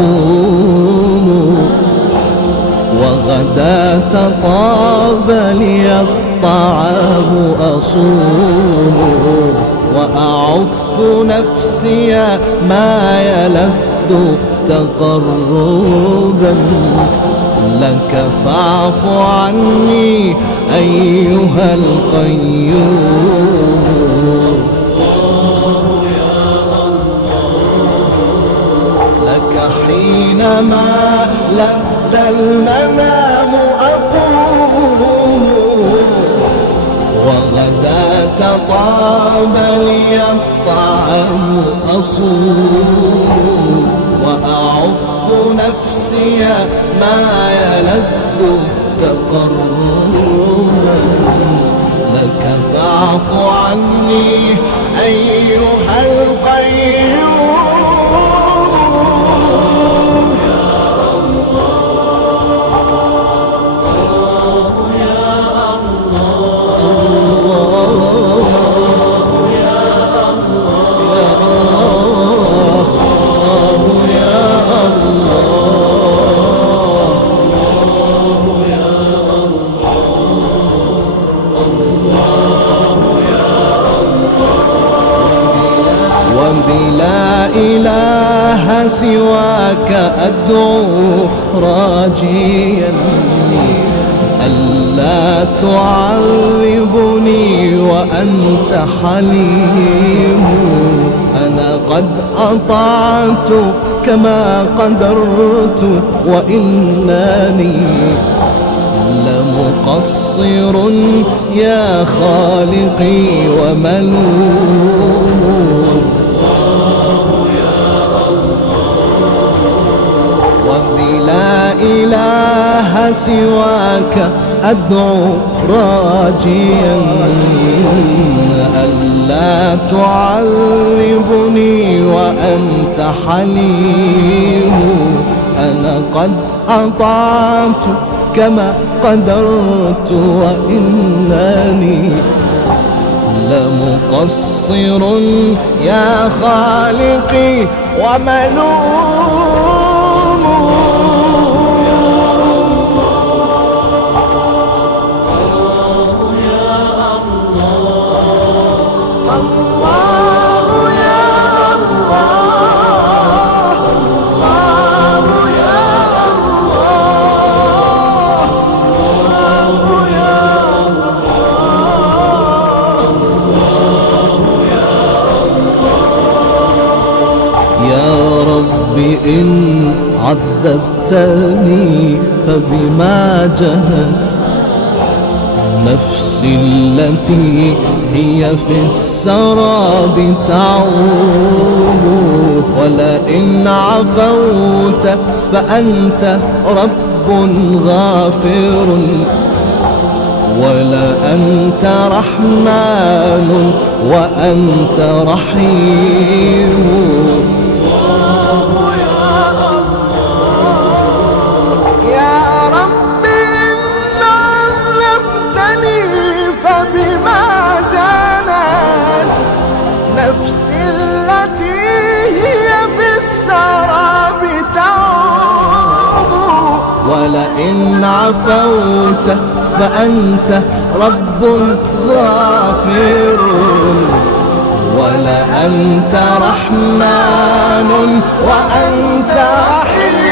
أقوم وغداة طاب لي الطعام أصوم وأعف نفسي ما يلذ تقربا لك فاعف عني أيها القيوم. لك حينما لذ المنام أقوم وغداة طاب لي الطعام أصوم وأعف نفسي ما يلذ تقربا لك فاعف عني أيها القيوم. وبلا إله سواك أدعو راجيا ألا تعذبني وأنت حليم. أنا قد أطعت كما قدرت وإنني لمقصر يا خالقي وملوم. وبلا إله سواك أدعو راجيا ألا تعذبني وأنت حليم. أنا قد أطعت كما قدرت وإنني لمقصر يا خالقي وملوم. إن عذبتني فبما جنت نفسي التي هي في السراب تعوم. ولئن عفوت فأنت رب غافر ولأنت رحمن وأنت رحيم. نفسي التي هي في السراب تعوم. ولئن عفوت فأنت رب غافر ولأنت رحمن وأنت رحيم.